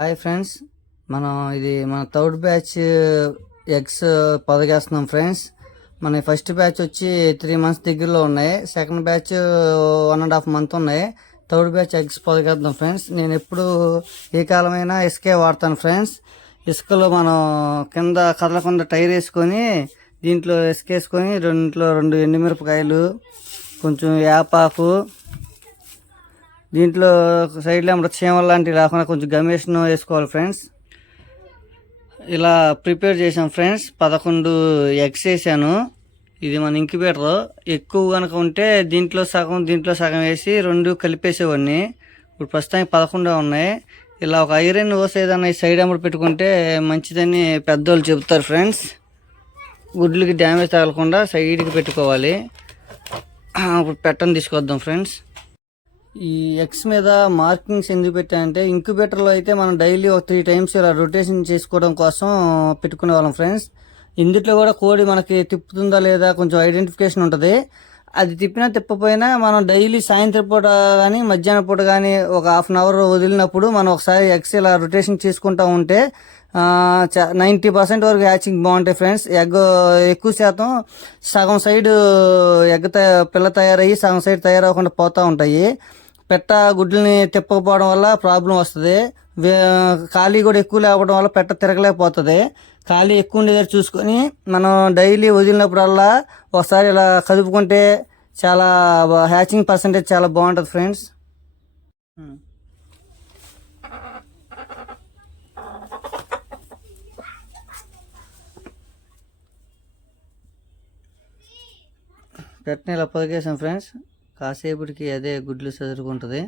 Hi friends, మన third batch eggs పొదగేస్తున్నాం friends. మన ఫస్ట్ బ్యాచ్ వచ్చి 3 months దగ్గరలో ఉన్నాయి. సెకండ్ బ్యాచ్ 1.5 month ఉన్నాయి. థర్డ్ బ్యాచ్ ఎగ్స్ పొదగేద్దాం ఫ్రెండ్స్. నేను ఎప్పుడు ఏ కాలమైనా ఇసుకే వాడతాను ఫ్రెండ్స్. ఇసుకలో మనం కింద కదలకుండా టైర్ వేసుకొని దీంట్లో ఇసుకేసుకొని రెండు ఎండుమిరపకాయలు, కొంచెం యాపాకు, దీంట్లో సైడ్లో ఏమన్నా చీమలు లాంటివి లేకుండా కొంచెం గమేషన్ వేసుకోవాలి ఫ్రెండ్స్. ఇలా ప్రిపేర్ చేసాం ఫ్రెండ్స్. 11 ఎగ్స్ వేసాను. ఇది మన ఇంక్యుబేటర్. ఎక్కువ కనుక ఉంటే దీంట్లో సగం వేసి 2 కలిపేసేవాడిని. ఇప్పుడు ప్రస్తుతానికి 11 ఉన్నాయి. ఇలా ఒక ఐరన్ ఓస్ ఏదన్నా ఈ సైడ్ అమ్మడి పెట్టుకుంటే మంచిదని పెద్దోళ్ళు చెబుతారు ఫ్రెండ్స్. గుడ్లకి డ్యామేజ్ తగలకుండా సైడ్కి పెట్టుకోవాలి. ఇప్పుడు పెట్టని తీసుకొద్దాం ఫ్రెండ్స్. ఈ ఎగ్స్ మీద మార్కింగ్స్ ఎందుకు పెట్టానంటే, ఇంక్యుబేటర్లో అయితే మనం డైలీ ఒక 3 times ఇలా రొటేషన్ చేసుకోవడం కోసం పెట్టుకునే వాళ్ళం ఫ్రెండ్స్. ఇందులో కూడా కోడి మనకి తిప్పుతుందా లేదా కొంచెం ఐడెంటిఫికేషన్ ఉంటుంది. అది తిప్పినా తిప్పపోయినా మనం డైలీ సాయంత్రం పూట కానీ మధ్యాహ్నం పూట కానీ ఒక 1/2 hour వదిలినప్పుడు మనం ఒకసారి ఎగ్స్ ఇలా రొటేషన్ చేసుకుంటూ ఉంటే 90% వరకు హ్యాచింగ్ బాగుంటాయి ఫ్రెండ్స్. ఎక్కువ శాతం సగం సైడ్ పిల్ల తయారయ్యి సగం సైడ్ తయారవకుండా పోతూ ఉంటాయి. పెట్ట గుడ్లని తిప్పకపోవడం వల్ల ప్రాబ్లం వస్తుంది. ఖాళీ కూడా ఎక్కువ లేకపోవడం వల్ల పెట్ట తిరగలేకపోతుంది. ఖాళీ ఎక్కువ ఉండేది చూసుకొని మనం డైలీ వదిలినప్పుడల్లా ఒకసారి ఇలా కదుపుకుంటే చాలా హ్యాచింగ్ పర్సంటేజ్ చాలా బాగుంటుంది ఫ్రెండ్స్. పెట్టని ఇలా పొదిగేసాం ఫ్రెండ్స్. కాసేపటికి అదే గుడ్లు చదురుకుంటుంది.